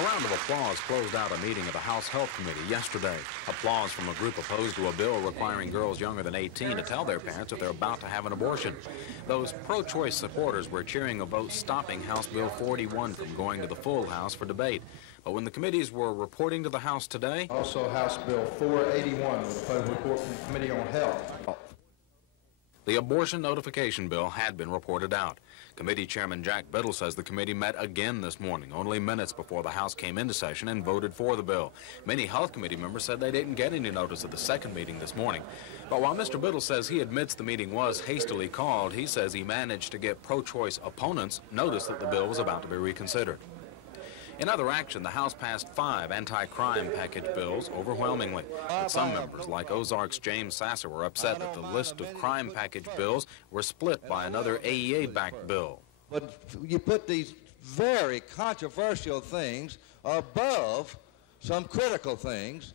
A round of applause closed out a meeting of the House Health Committee yesterday. Applause from a group opposed to a bill requiring girls younger than 18 to tell their parents if they're about to have an abortion. Those pro-choice supporters were cheering a vote stopping House Bill 41 from going to the full House for debate. But when the committees were reporting to the House today... Also House Bill 481 with a public report from the Committee on Health. The abortion notification bill had been reported out. Committee Chairman Jack Biddle says the committee met again this morning, only minutes before the House came into session, and voted for the bill. Many Health Committee members said they didn't get any notice of the second meeting this morning. But while Mr. Biddle says he admits the meeting was hastily called, he says he managed to get pro-choice opponents notice that the bill was about to be reconsidered. In other action, the House passed 5 anti-crime package bills overwhelmingly. But some members, like Ozark's James Sasser, were upset that the list of crime package bills were split by another AEA-backed bill. But you put these very controversial things above some critical things.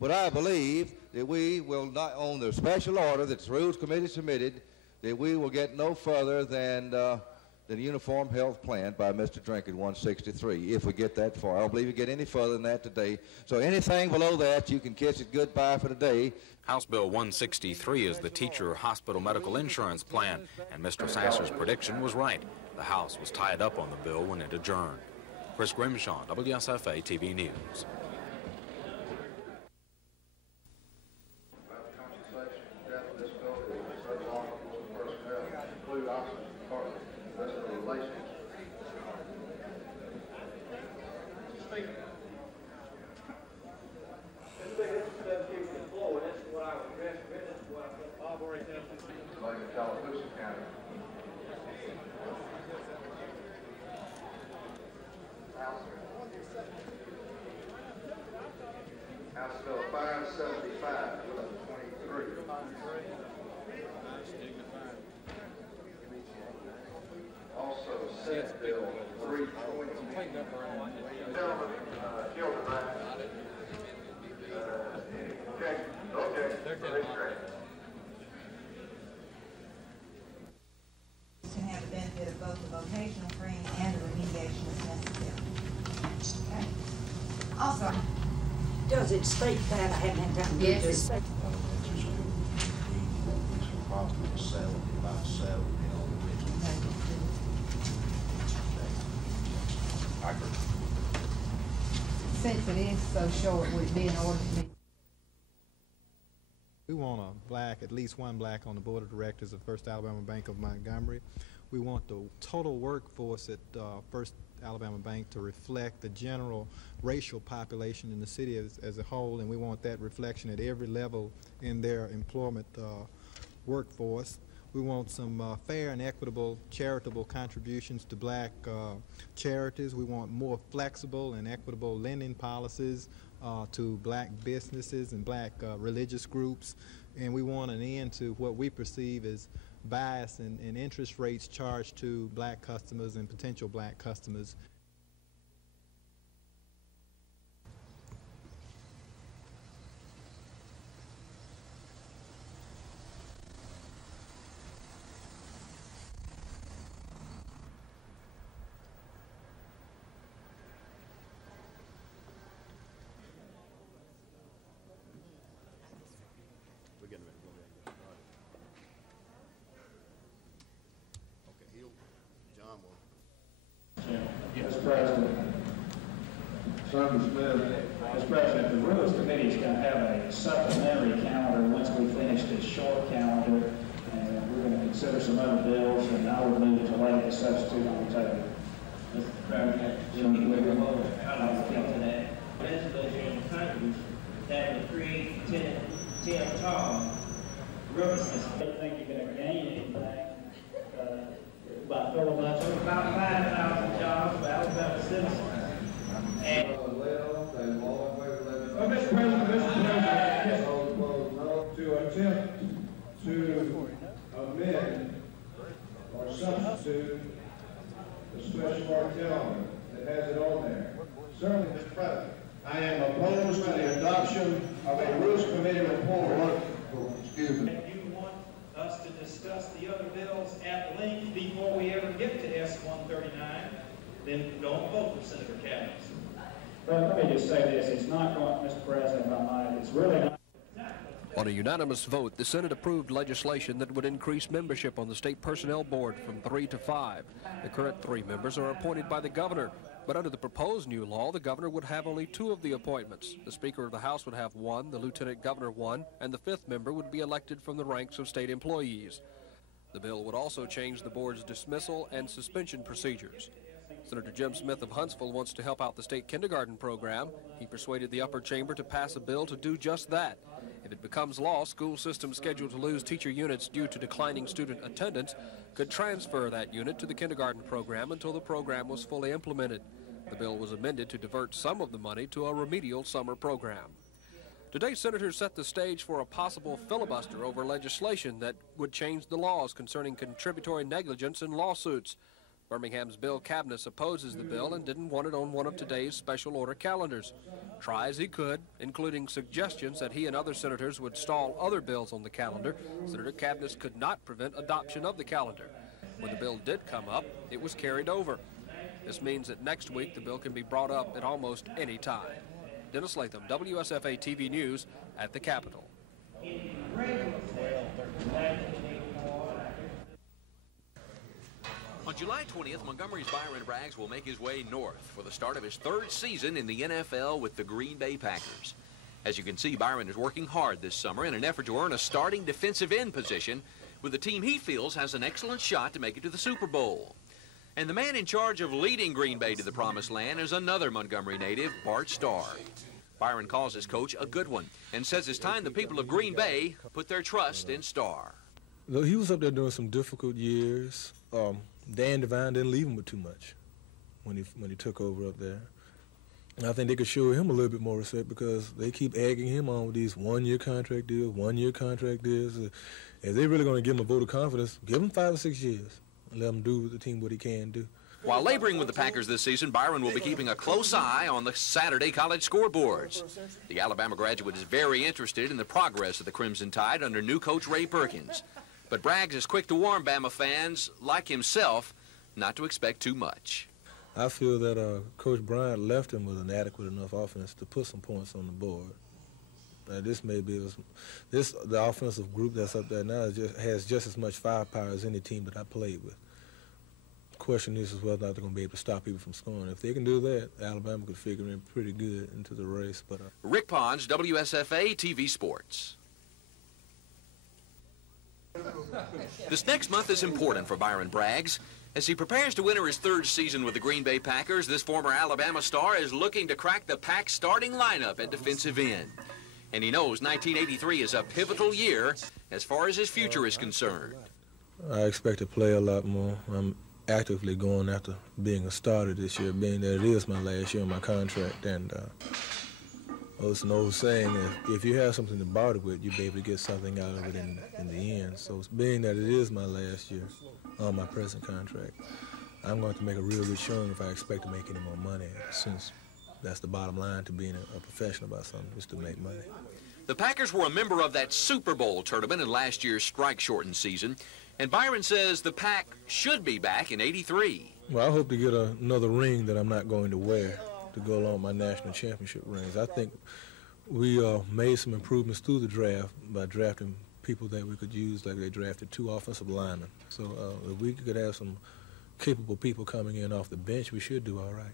But I believe that we will not, on the special order that the Rules Committee submitted, that we will get no further than the Uniform Health Plan by Mr. Drinker 163, if we get that far. I don't believe we get any further than that today. So anything below that, you can kiss it goodbye for today. House Bill 163 is the Teacher Hospital Medical Insurance Plan, and Mr. Sasser's prediction was right. The House was tied up on the bill when it adjourned. Chris Grimshaw, WSFA TV News. House Bill 575, 23. Also, Senate Bill 320. Gentlemen, children, right? Okay. To have the benefit of both the vocational training and the remediation is necessary. Okay. Also, does it state that? I haven't had time to read this. Since it is so short, would it be in order to be? We want a black, at least one black on the board of directors of First Alabama Bank of Montgomery. We want the total workforce at First Alabama Bank to reflect the general racial population in the city as a whole, and we want that reflection at every level in their employment workforce. We want some fair and equitable charitable contributions to black charities. We want more flexible and equitable lending policies to black businesses and black religious groups. And we want an end to what we perceive as bias and interest rates charged to black customers and potential black customers. Mr. President, Mr. President, the Rules Committee is going to have a supplementary calendar once we finish this short calendar, and we're going to consider some other bills, and I would move to lay the substitute on the table. Mr. President, I'd like to come to that. Legislature in Congress that would create 10 Tom river system. I think you're going to gain anything by filibuster. About 5,000 jobs for Alabama citizens. And Mr. President, to attempt to amend or substitute the special cartel that has it on there. Certainly, Mr. President, I am opposed to the adoption of a Rules Committee report. Excuse me. If you want us to discuss the other bills at length before we ever get to S-139, then don't vote for Senator Cavanagh. Let me just say this, it's not going, Mr. President, if I might, it's really not. On a unanimous vote, the Senate approved legislation that would increase membership on the State Personnel Board from 3 to 5. The current 3 members are appointed by the governor, but under the proposed new law, the governor would have only 2 of the appointments. The Speaker of the House would have 1, the Lieutenant Governor 1, and the 5th member would be elected from the ranks of state employees. The bill would also change the board's dismissal and suspension procedures. Senator Jim Smith of Huntsville wants to help out the state kindergarten program. He persuaded the upper chamber to pass a bill to do just that. If it becomes law, school systems scheduled to lose teacher units due to declining student attendance could transfer that unit to the kindergarten program until the program was fully implemented. The bill was amended to divert some of the money to a remedial summer program. Today, senators set the stage for a possible filibuster over legislation that would change the laws concerning contributory negligence in lawsuits. Birmingham's Bill Cabness opposes the bill and didn't want it on one of today's special order calendars. Try as he could, including suggestions that he and other senators would stall other bills on the calendar, Senator Cabness could not prevent adoption of the calendar. When the bill did come up, it was carried over. This means that next week the bill can be brought up at almost any time. Dennis Latham, WSFA TV News at the Capitol. On July 20th, Montgomery's Byron Braggs will make his way north for the start of his 3rd season in the NFL with the Green Bay Packers. As you can see, Byron is working hard this summer in an effort to earn a starting defensive end position with a team he feels has an excellent shot to make it to the Super Bowl. And the man in charge of leading Green Bay to the promised land is another Montgomery native, Bart Starr. Byron calls his coach a good one and says it's time the people of Green Bay put their trust in Starr. He was up there doing some difficult years. Dan Devine didn't leave him with too much when he took over up there. And I think they could show him a little bit more respect because they keep egging him on with these one-year contract deals. If they're really going to give him a vote of confidence, give him 5 or 6 years and let him do with the team what he can do. While laboring with the Packers this season, Byron will be keeping a close eye on the Saturday college scoreboards. The Alabama graduate is very interested in the progress of the Crimson Tide under new coach Ray Perkins. But Braggs is quick to warn Bama fans, like himself, not to expect too much. I feel that Coach Bryant left him with an adequate enough offense to put some points on the board. This may be the offensive group that's up there now has just as much firepower as any team that I played with. The question is whether or not they're going to be able to stop people from scoring. If they can do that, Alabama could figure in pretty good into the race. But Rick Pons, WSFA TV Sports. This next month is important for Byron Braggs. As he prepares to enter his 3rd season with the Green Bay Packers, this former Alabama star is looking to crack the Pack starting lineup at defensive end. And he knows 1983 is a pivotal year as far as his future is concerned. I expect to play a lot more. I'm actively going after being a starter this year, being that it is my last year on my contract. And it's an old saying, if you have something to barter with, you'll be able to get something out of it in the end. So being that it is my last year on my present contract, I'm going to make a real good showing if I expect to make any more money, since that's the bottom line to being a professional about something, is to make money. The Packers were a member of that Super Bowl tournament in last year's strike-shortened season, and Byron says the Pack should be back in '83. Well, I hope to get another ring that I'm not going to wear to go along with my national championship rings. I think we made some improvements through the draft by drafting people that we could use, like they drafted 2 offensive linemen. So if we could have some capable people coming in off the bench, we should do all right.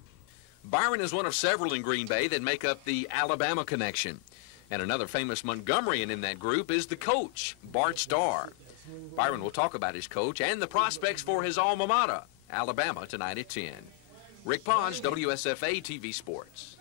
Byron is one of several in Green Bay that make up the Alabama connection. And another famous Montgomeryan in that group is the coach, Bart Starr. Byron will talk about his coach and the prospects for his alma mater, Alabama, tonight at 10. Rick Pons, WSFA TV Sports.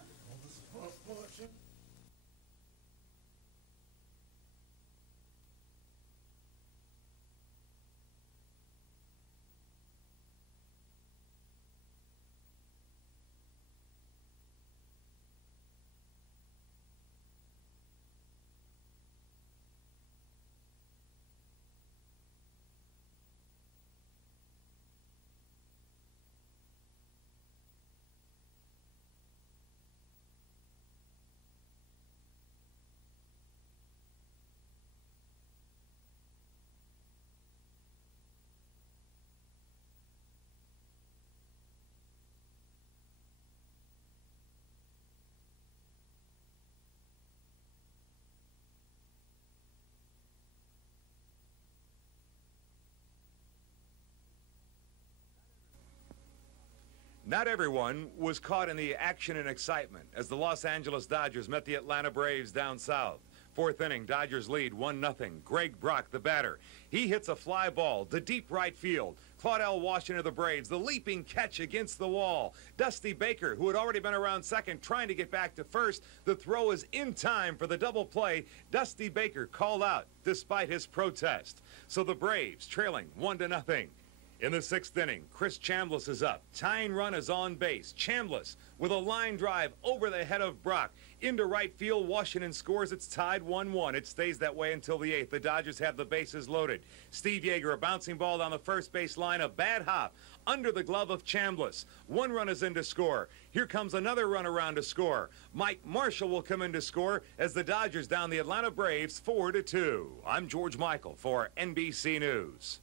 Not everyone was caught in the action and excitement as the Los Angeles Dodgers met the Atlanta Braves down south. Fourth inning, Dodgers lead 1-0. Greg Brock, the batter. He hits a fly ball to deep right field. Claudell Washington of the Braves, the leaping catch against the wall. Dusty Baker, who had already been around second, trying to get back to first. The throw is in time for the double play. Dusty Baker called out despite his protest. So the Braves trailing 1-0. In the sixth inning, Chris Chambliss is up. Tying run is on base. Chambliss with a line drive over the head of Brock. Into right field, Washington scores. It's tied 1-1. It stays that way until the eighth. The Dodgers have the bases loaded. Steve Yeager, a bouncing ball down the first base line. A bad hop under the glove of Chambliss. One run is in to score. Here comes another run around to score. Mike Marshall will come in to score as the Dodgers down the Atlanta Braves 4-2. I'm George Michael for NBC News.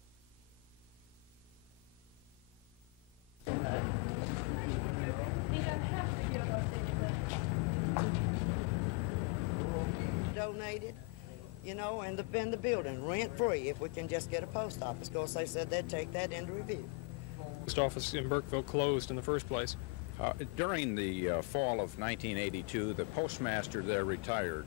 Donated, you know, and the building rent-free if we can just get a post office. Of course, they said they'd take that into review. Post office in Burkeville closed in the first place. During the fall of 1982, the postmaster there retired.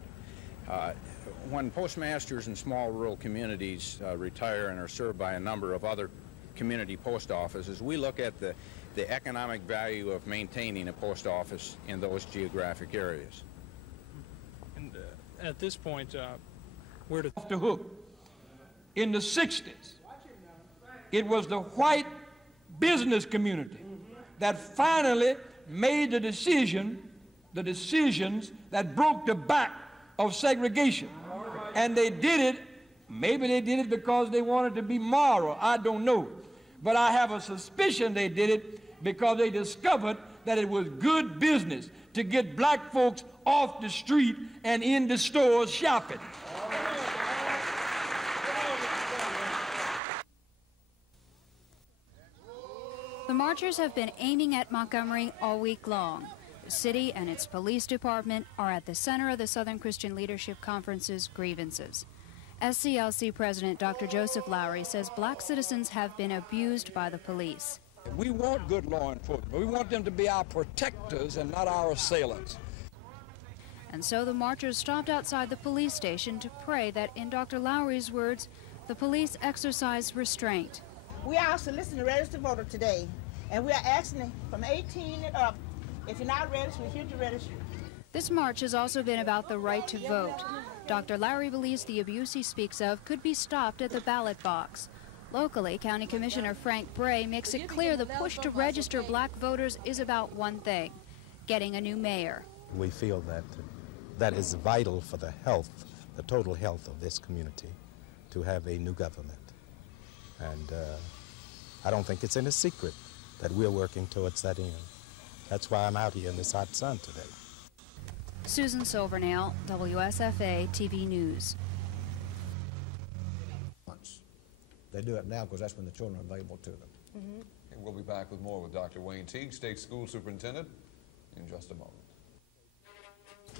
When postmasters in small rural communities retire and are served by a number of other community post offices, we look at the economic value of maintaining a post office in those geographic areas. And at this point, where to... Off the hook. In the 60s, it was the white business community that finally made the decisions that broke the back of segregation. And they did it, maybe they did it because they wanted to be moral, I don't know. But I have a suspicion they did it because they discovered that it was good business to get black folks off the street and in the stores shopping. The marchers have been aiming at Montgomery all week long. The city and its police department are at the center of the Southern Christian Leadership Conference's grievances. SCLC President Dr. Joseph Lowry says black citizens have been abused by the police. We want good law enforcement, but we want them to be our protectors and not our assailants. And so the marchers stopped outside the police station to pray that, in Dr. Lowry's words, the police exercise restraint. We are soliciting registered voter today, and we are asking from 18 and up, if you're not registered, we're here to register. This march has also been about the right to vote. Dr. Lowry believes the abuse he speaks of could be stopped at the ballot box. Locally, County Commissioner Frank Bray makes it clear the push to register black voters is about one thing: getting a new mayor. We feel that that is vital for the health, the total health of this community, to have a new government. And I don't think it's any secret that we're working towards that end. That's why I'm out here in this hot sun today. Susan Silvernail, WSFA TV News. They do it now because that's when the children are available to them. Mm-hmm. And we'll be back with more with Dr. Wayne Teague, State School Superintendent, in just a moment.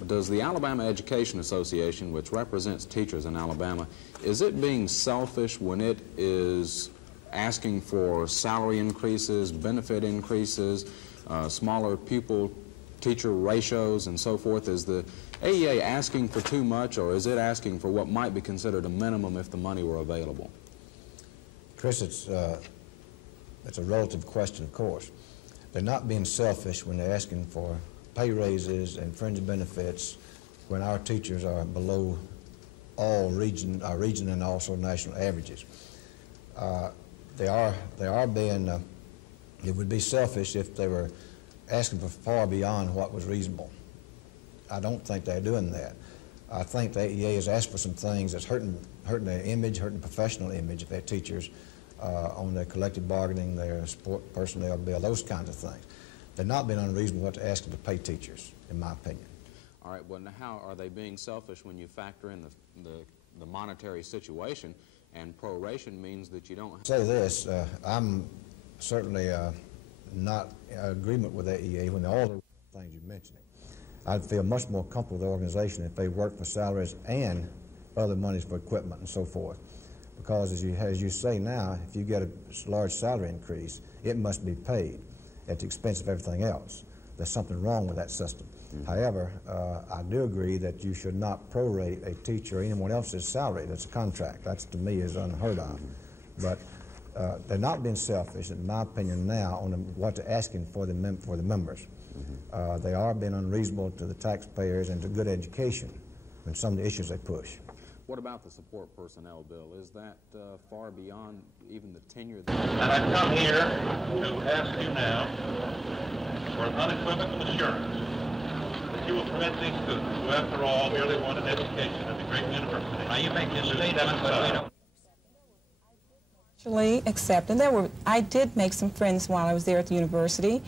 Does the Alabama Education Association, which represents teachers in Alabama, is it being selfish when it is asking for salary increases, benefit increases, smaller pupil-teacher ratios, and so forth? Is the AEA asking for too much, or is it asking for what might be considered a minimum if the money were available? Chris, it's a relative question, of course. They're not being selfish when they're asking for pay raises and fringe benefits when our teachers are below our region and also national averages. They are being, it would be selfish if they were asking for far beyond what was reasonable. I don't think they're doing that. I think the AEA has asked for some things that's hurting their image, hurting the professional image of their teachers on their collective bargaining, their support personnel bill, those kinds of things. They're not being unreasonable what to ask them to pay teachers, in my opinion. All right, well, now how are they being selfish when you factor in the monetary situation, and proration means that you don't... Say this, I'm certainly not in agreement with AEA when all the things you're mentioning. I'd feel much more comfortable with the organization if they worked for salaries and other monies for equipment and so forth. Because as you say now, if you get a large salary increase, it must be paid. at the expense of everything else. There's something wrong with that system. However, I do agree that you should not prorate a teacher or anyone else's salary. That's a contract. That, to me, is unheard of. But they're not being selfish, in my opinion, now on what they're asking for the members. They are being unreasonable to the taxpayers and to good education in some of the issues they push. What about the support personnel bill? Is that far beyond even the tenure? And I've come here to ask you now for an unequivocal assurance that you will permit these students, who after all merely want an education at the great university. Now you make this statement, but we don't. Actually accepted. I did make some friends while I was there at the university,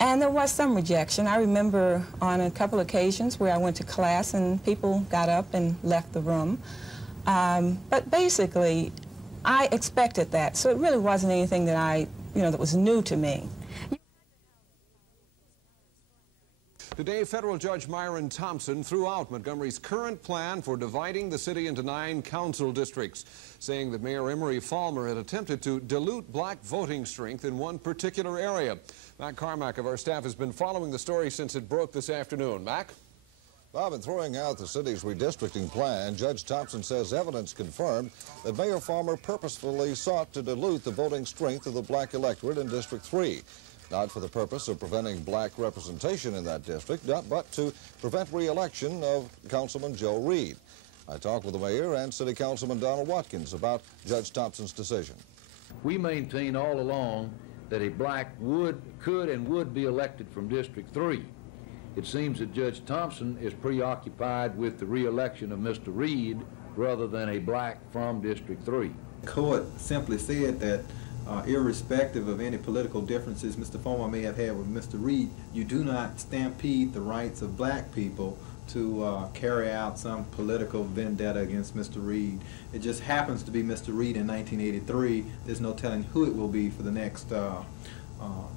and there was some rejection. I remember on a couple occasions where I went to class and people got up and left the room. But basically, I expected that, so it really wasn't anything that that was new to me. Today, federal Judge Myron Thompson threw out Montgomery's current plan for dividing the city into 9 council districts, saying that Mayor Emery Falmer had attempted to dilute black voting strength in one particular area. Mac Carmack of our staff has been following the story since it broke this afternoon. Mac? Bob, in throwing out the city's redistricting plan, Judge Thompson says evidence confirmed that Mayor Falmer purposefully sought to dilute the voting strength of the black electorate in District 3. Not for the purpose of preventing black representation in that district, but to prevent re-election of Councilman Joe Reed. I talked with the mayor and City Councilman Donald Watkins about Judge Thompson's decision. We maintain all along that a black could and would be elected from District 3. It seems that Judge Thompson is preoccupied with the re-election of Mr. Reed rather than a black from District 3. The court simply said that irrespective of any political differences Mr. Falmer may have had with Mr. Reed, you do not stampede the rights of black people to carry out some political vendetta against Mr. Reed. It just happens to be Mr. Reed in 1983. There's no telling who it will be for the next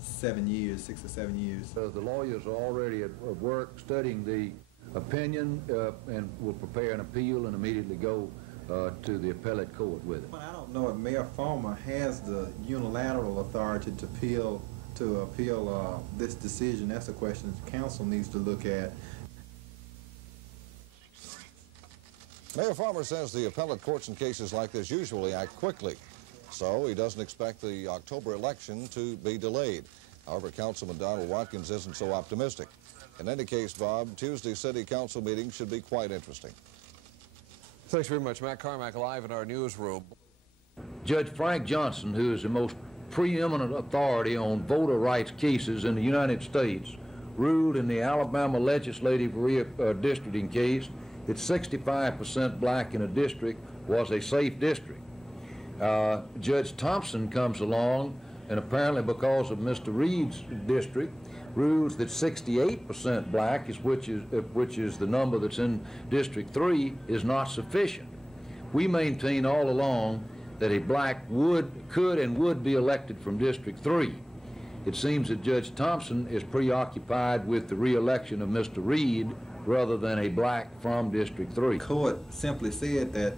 7 years, 6 or 7 years. The lawyers are already at work studying the opinion and will prepare an appeal and immediately go to the appellate court with it. Well, I don't know if Mayor Falmer has the unilateral authority to appeal this decision. That's a question the council needs to look at. Mayor Falmer says the appellate courts in cases like this usually act quickly, so he doesn't expect the October election to be delayed. However, Councilman Donald Watkins isn't so optimistic. In any case, Bob, Tuesday's city council meeting should be quite interesting. Thanks very much. Mac Carmack live in our newsroom. Judge Frank Johnson, who is the most preeminent authority on voter rights cases in the United States, ruled in the Alabama legislative redistricting case that 65% black in a district was a safe district. Judge Thompson comes along, and apparently because of Mr. Reed's district, rules that 68% black, which is the number that's in District 3, is not sufficient. We maintain all along that a black could and would be elected from District 3. It seems that Judge Thompson is preoccupied with the re-election of Mr. Reed rather than a black from District 3. The court simply said that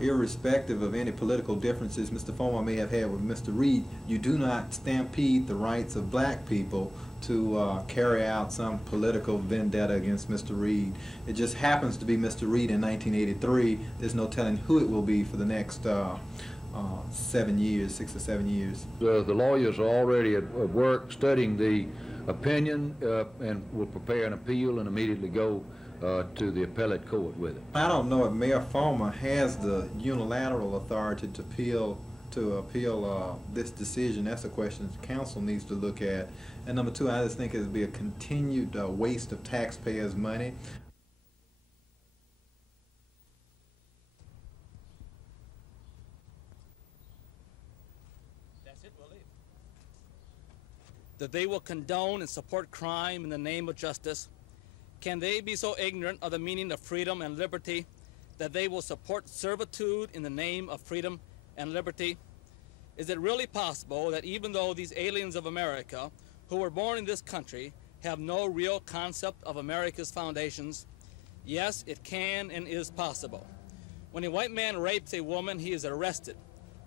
irrespective of any political differences Mr. Falmer may have had with Mr. Reed, you do not stampede the rights of black people to carry out some political vendetta against Mr. Reed. It just happens to be Mr. Reed in 1983. There's no telling who it will be for the next 7 years, 6 or 7 years. The lawyers are already at work studying the opinion and will prepare an appeal and immediately go to the appellate court with it. I don't know if Mayor Falmer has the unilateral authority to appeal this decision. That's a question the council needs to look at. And number two, I just think it would be a continued waste of taxpayers' money. That's it, we'll leave. That they will condone and support crime in the name of justice. Can they be so ignorant of the meaning of freedom and liberty that they will support servitude in the name of freedom and liberty? Is it really possible that even though these aliens of America who were born in this country have no real concept of America's foundations? Yes, it can and is possible. When a white man rapes a woman, he is arrested.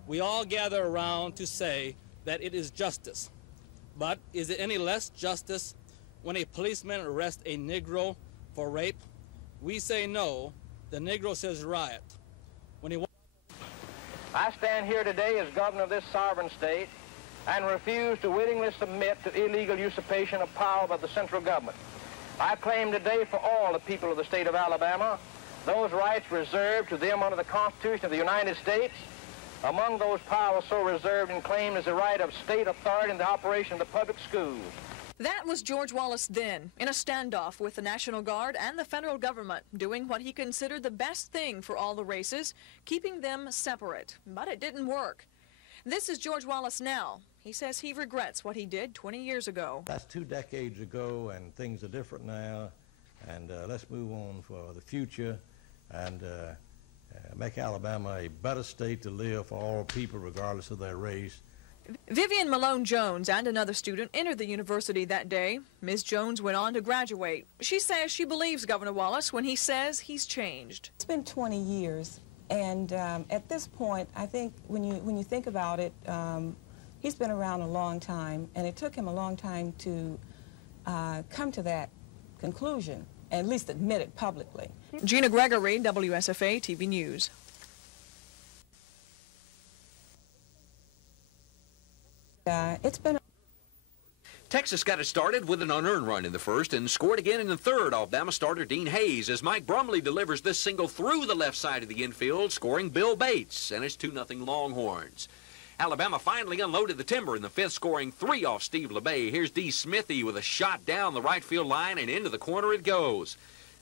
We all gather around to say that it is justice. But is it any less justice when a policeman arrests a Negro for rape? We say no. The Negro says riot. When he I stand here today as governor of this sovereign state and refuse to willingly submit to illegal usurpation of power by the central government. I claim today for all the people of the state of Alabama those rights reserved to them under the Constitution of the United States. Among those powers so reserved and claimed is the right of state authority in the operation of the public schools. That was George Wallace then, in a standoff with the National Guard and the federal government, doing what he considered the best thing for all the races, keeping them separate. But it didn't work. This is George Wallace now. He says he regrets what he did 20 years ago. That's 2 decades ago, and things are different now. And let's move on for the future and make Alabama a better state to live for all people, regardless of their race. Vivian Malone Jones and another student entered the university that day. Ms. Jones went on to graduate. She says she believes Governor Wallace when he says he's changed. It's been 20 years, and at this point, I think when you think about it, he's been around a long time, and it took him a long time to come to that conclusion, and at least admit it publicly. Gina Gregory, WSFA TV News. It's been. Texas got it started with an unearned run in the first and scored again in the third off Bama starter Dean Hayes as Mike Brumley delivers this single through the left side of the infield, scoring Bill Bates, and it's 2-0 Longhorns. Alabama finally unloaded the timber in the fifth, scoring 3 off Steve LeBay. Here's D. Smithy with a shot down the right field line, and into the corner it goes.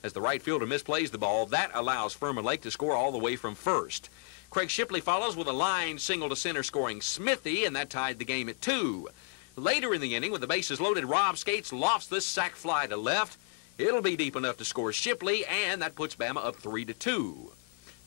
As the right fielder misplays the ball, that allows Furman Lake to score all the way from first. Craig Shipley follows with a line single to center, scoring Smithy, and that tied the game at 2. Later in the inning, with the bases loaded, Rob Skates lofts this sac fly to left. It'll be deep enough to score Shipley, and that puts Bama up 3-2.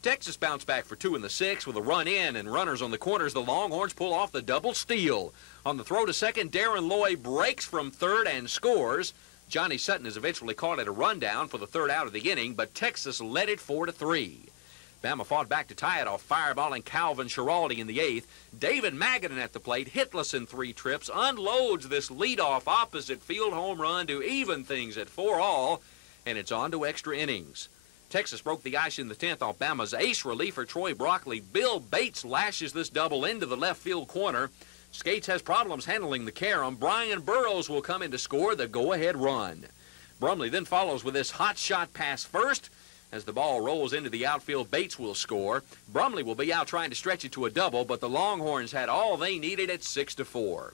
Texas bounced back for 2 in the 6th with a run in and runners on the corners. The Longhorns pull off the double steal. On the throw to second, Darren Loy breaks from third and scores. Johnny Sutton is eventually caught at a rundown for the third out of the inning, but Texas led it 4-3. Bama fought back to tie it off fireballing Calvin Schiraldi in the 8th. David Magadan at the plate, hitless in 3 trips, unloads this leadoff opposite field home run to even things at 4-all, and it's on to extra innings. Texas broke the ice in the 10th off Bama's ace reliever Troy Broccoli. Bill Bates lashes this double into the left field corner. Skates has problems handling the carom. Brian Burrows will come in to score the go-ahead run. Brumley then follows with this hot shot pass first. As the ball rolls into the outfield, Bates will score. Brumley will be out trying to stretch it to a double, but the Longhorns had all they needed at 6-4.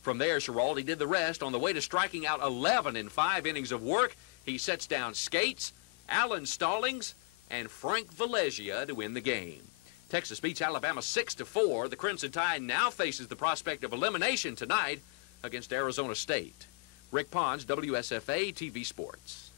From there, Schiraldi did the rest. On the way to striking out 11 in 5 innings of work, he sets down Skates, Alan Stallings, and Frank Valegia to win the game. Texas beats Alabama 6-4. The Crimson Tide now faces the prospect of elimination tonight against Arizona State. Rick Pons, WSFA TV Sports.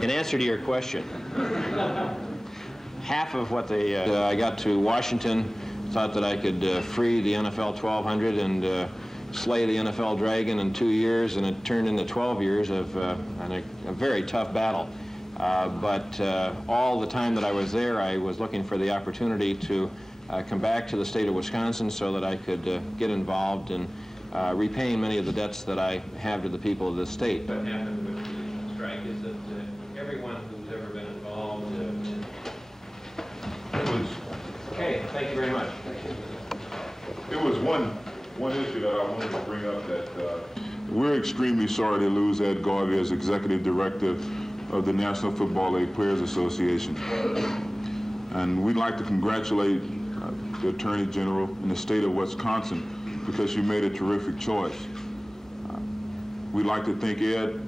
In answer to your question, half of what I got to Washington, thought that I could free the NFL 1200 and slay the NFL Dragon in 2 years, and it turned into 12 years of a very tough battle. But all the time that I was there, I was looking for the opportunity to come back to the state of Wisconsin so that I could get involved in repaying many of the debts that I have to the people of this state. What happened with the strike is that everyone who's ever been involved... Okay, thank you very much. There was one issue that I wanted to bring up that we're extremely sorry to lose Ed Garvey as executive director of the National Football League Players Association. And we'd like to congratulate the Attorney General in the state of Wisconsin because you made a terrific choice. We'd like to thank Ed,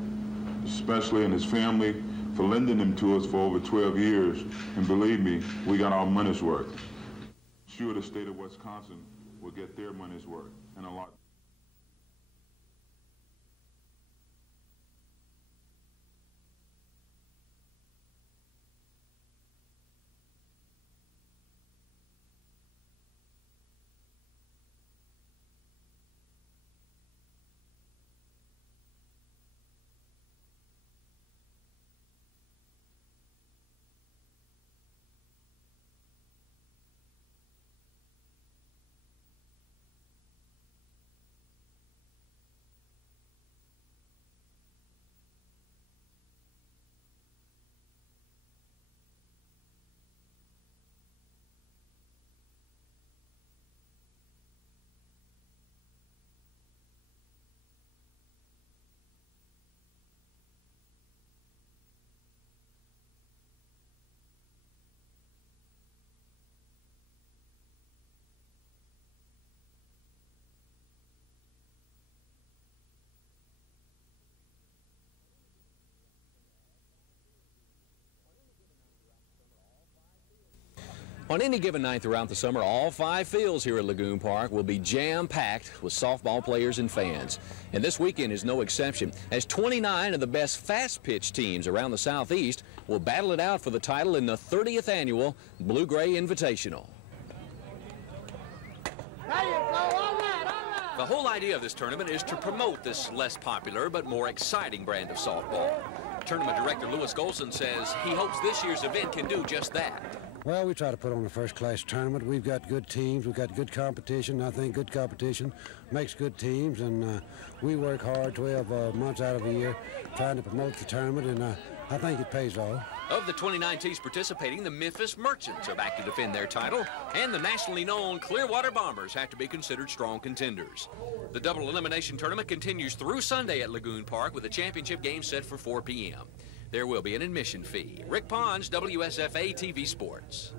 especially and his family, for lending them to us for over 12 years. And believe me, we got our money's worth. I'm sure the state of Wisconsin will get their money's worth and a lot. On any given night throughout the summer, all 5 fields here at Lagoon Park will be jam-packed with softball players and fans. And this weekend is no exception, as 29 of the best fast-pitch teams around the Southeast will battle it out for the title in the 30th annual Blue-Gray Invitational. The whole idea of this tournament is to promote this less popular but more exciting brand of softball. Tournament director Lewis Golson says he hopes this year's event can do just that. Well, we try to put on a first-class tournament. We've got good teams. We've got good competition. I think good competition makes good teams, and we work hard 12 months out of the year trying to promote the tournament, and I think it pays off. Of the 29 teams participating, the Memphis Merchants are back to defend their title, and the nationally known Clearwater Bombers have to be considered strong contenders. The double elimination tournament continues through Sunday at Lagoon Park with a championship game set for 4 p.m. There will be an admission fee. Rick Pons, WSFA TV Sports.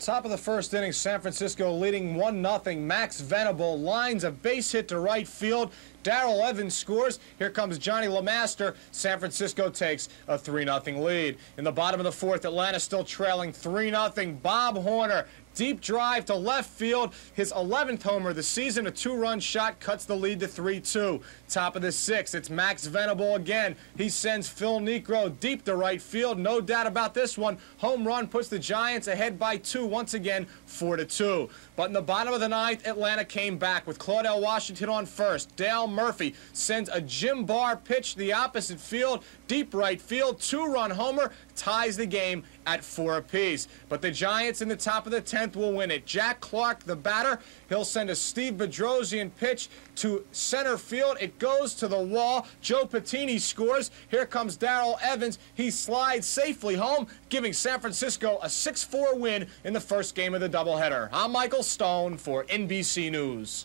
Top of the first inning, San Francisco leading 1-0. Max Venable lines a base hit to right field. Darrell Evans scores. Here comes Johnny LeMaster. San Francisco takes a 3-0 lead. In the bottom of the fourth, Atlanta still trailing 3-0. Bob Horner, deep drive to left field. His 11th homer of the season, a 2-run shot, cuts the lead to 3-2. Top of the sixth, it's Max Venable again. He sends Phil Niekro deep to right field. No doubt about this one. Home run puts the Giants ahead by 2 once again, 4-2. But in the bottom of the ninth, Atlanta came back with Claudell Washington on first. Dale Murphy sends a Jim Barr pitch to the opposite field, deep right field, 2-run homer, ties the game at 4 apiece. But the Giants in the top of the 10th will win it. Jack Clark, the batter, he'll send a Steve Bedrosian pitch to center field. It goes to the wall. Joe Patini scores. Here comes Darrell Evans. He slides safely home, giving San Francisco a 6-4 win in the first game of the doubleheader. I'm Michael Stone for NBC News.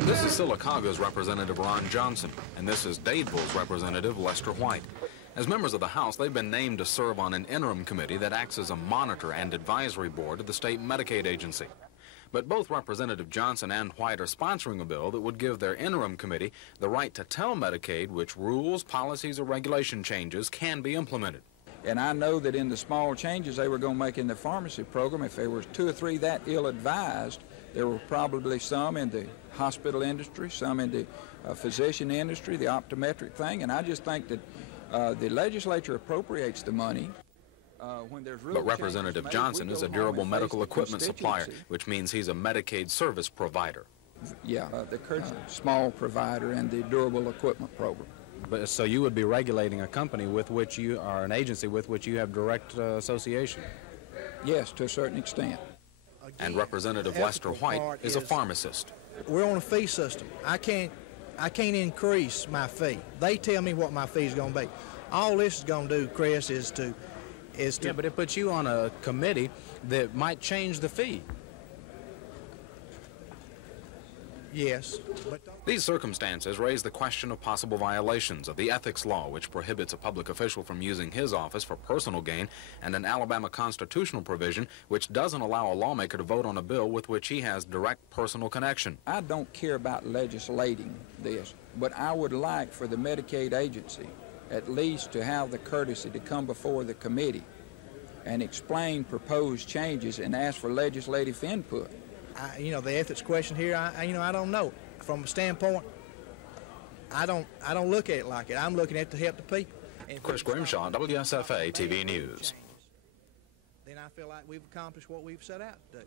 This is Sylacauga's Representative Ron Johnson, and this is Dadeville's Representative Lester White. As members of the House, they've been named to serve on an interim committee that acts as a monitor and advisory board of the state Medicaid agency. But both Representative Johnson and White are sponsoring a bill that would give their interim committee the right to tell Medicaid which rules, policies, or regulation changes can be implemented. And I know that in the small changes they were going to make in the pharmacy program, if there was 2 or 3 that ill-advised, there were probably some in the hospital industry, some in the physician industry, the optometric thing, and I just think that the legislature appropriates the money. But Representative Johnson is a durable medical equipment supplier, which means he's a Medicaid service provider. Yeah, the small provider and the durable equipment program. But so you would be regulating a company with which you are an agency with which you have direct association? Yes, to a certain extent. And Representative Lester White is a pharmacist. We're on a fee system. I can't increase my fee. They tell me what my fee is going to be. All this is going to do, Chris, is to... Yeah, but it puts you on a committee that might change the fee. Yes. But these circumstances raise the question of possible violations of the ethics law, which prohibits a public official from using his office for personal gain, and an Alabama constitutional provision which doesn't allow a lawmaker to vote on a bill with which he has direct personal connection. I don't care about legislating this, but I would like for the Medicaid agency at least to have the courtesy to come before the committee and explain proposed changes and ask for legislative input. You know, the ethics question here, I don't know. From a standpoint, I don't look at it like it. I'm looking at it to help the people. Chris Grimshaw, WSFA TV News. Then I feel like we've accomplished what we've set out to do.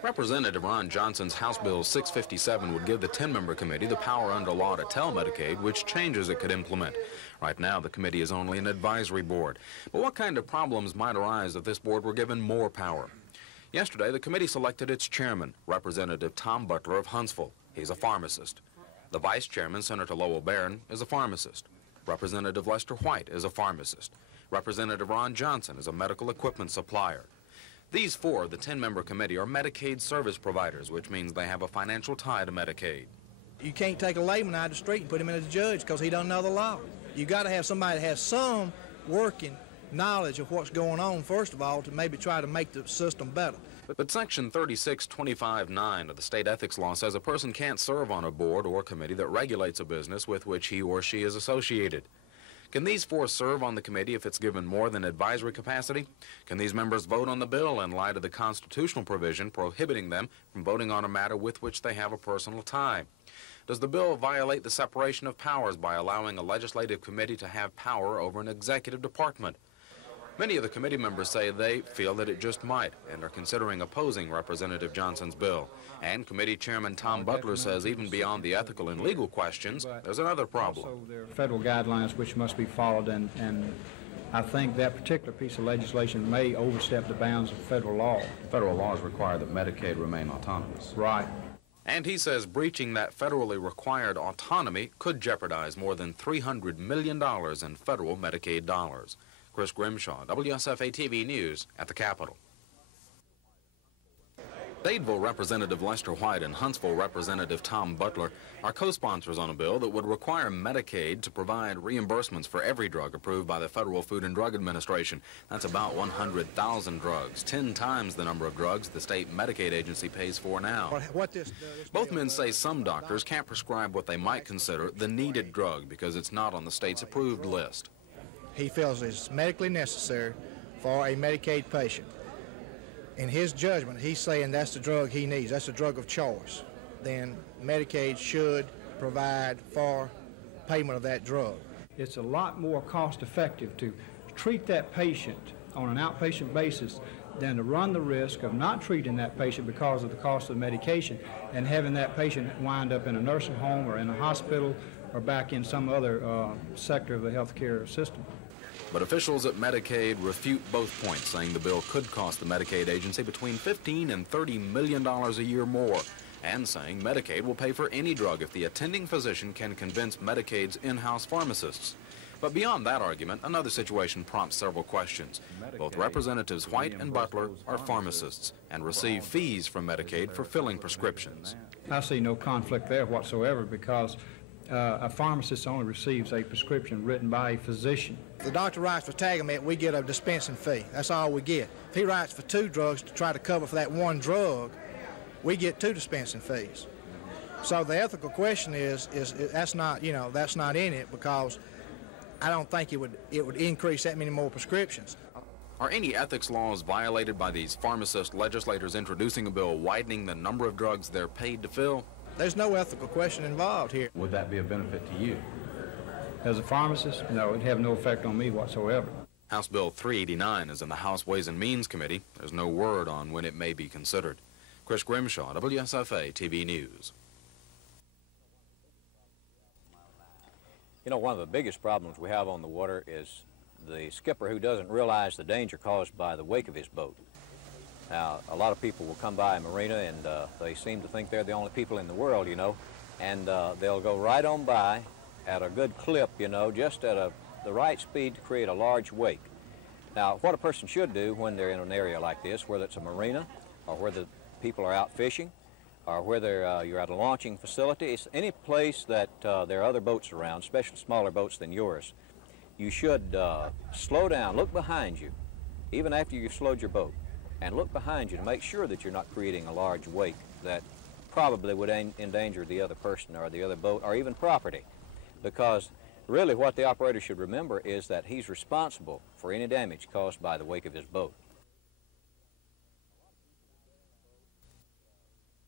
Representative Ron Johnson's House Bill 657 would give the 10-member committee the power under law to tell Medicaid which changes it could implement. Right now, the committee is only an advisory board. But what kind of problems might arise if this board were given more power? Yesterday, the committee selected its chairman, Representative Tom Butler of Huntsville. He's a pharmacist. The vice chairman, Senator Lowell Barron, is a pharmacist. Representative Lester White is a pharmacist. Representative Ron Johnson is a medical equipment supplier. These 4 of the 10-member committee are Medicaid service providers, which means they have a financial tie to Medicaid. You can't take a layman out of the street and put him in as a judge because he doesn't know the law. You got to have somebody that has some working knowledge of what's going on, first of all, to maybe try to make the system better. But Section 3625(9) of the state ethics law says a person can't serve on a board or committee that regulates a business with which he or she is associated. Can these 4 serve on the committee if it's given more than advisory capacity? Can these members vote on the bill in light of the constitutional provision prohibiting them from voting on a matter with which they have a personal tie? Does the bill violate the separation of powers by allowing a legislative committee to have power over an executive department? Many of the committee members say they feel that it just might and are considering opposing Representative Johnson's bill. And Committee Chairman Tom Butler says even beyond the ethical and legal questions, there's another problem. Also, there are federal guidelines which must be followed, and I think that particular piece of legislation may overstep the bounds of federal law. Federal laws require that Medicaid remain autonomous. Right. And he says breaching that federally required autonomy could jeopardize more than $300 million in federal Medicaid dollars. Chris Grimshaw, WSFA TV News at the Capitol. Dadeville Representative Lester White and Huntsville Representative Tom Butler are co-sponsors on a bill that would require Medicaid to provide reimbursements for every drug approved by the Federal Food and Drug Administration. That's about 100,000 drugs, 10 times the number of drugs the state Medicaid agency pays for now. Both men say some doctors can't prescribe what they might consider the needed drug because it's not on the state's approved list. He feels it's medically necessary for a Medicaid patient. In his judgment, he's saying that's the drug he needs. That's the drug of choice. Then Medicaid should provide for payment of that drug. It's a lot more cost-effective to treat that patient on an outpatient basis than to run the risk of not treating that patient because of the cost of the medication and having that patient wind up in a nursing home or in a hospital or back in some other sector of the healthcare system. But officials at Medicaid refute both points, saying the bill could cost the Medicaid agency between $15 and $30 million a year more, and saying Medicaid will pay for any drug if the attending physician can convince Medicaid's in-house pharmacists. But beyond that argument, another situation prompts several questions. Both Representatives White and Butler are pharmacists and receive fees from Medicaid for filling prescriptions. I see no conflict there whatsoever because a pharmacist only receives a prescription written by a physician. If the doctor writes for Tagamet, we get a dispensing fee. That's all we get. If he writes for 2 drugs to try to cover for that one drug, we get 2 dispensing fees. So the ethical question is that's not, you know, that's not in it, because I don't think it would increase that many more prescriptions. Are any ethics laws violated by these pharmacist legislators introducing a bill widening the number of drugs they're paid to fill? There's no ethical question involved here. Would that be a benefit to you? As a pharmacist, no, it'd have no effect on me whatsoever. House Bill 389 is in the House Ways and Means Committee. There's no word on when it may be considered. Chris Grimshaw, WSFA TV News. You know, one of the biggest problems we have on the water is the skipper who doesn't realize the danger caused by the wake of his boat. Now, a lot of people will come by a marina and they seem to think they're the only people in the world, you know, and they'll go right on by at a good clip, you know, just at the right speed to create a large wake. Now, what a person should do when they're in an area like this, whether it's a marina or whether people are out fishing or whether you're at a launching facility, it's any place that there are other boats around, especially smaller boats than yours, you should slow down, look behind you, even after you've slowed your boat, and look behind you to make sure that you're not creating a large wake that probably would endanger the other person or the other boat or even property. Because really what the operator should remember is that he's responsible for any damage caused by the wake of his boat.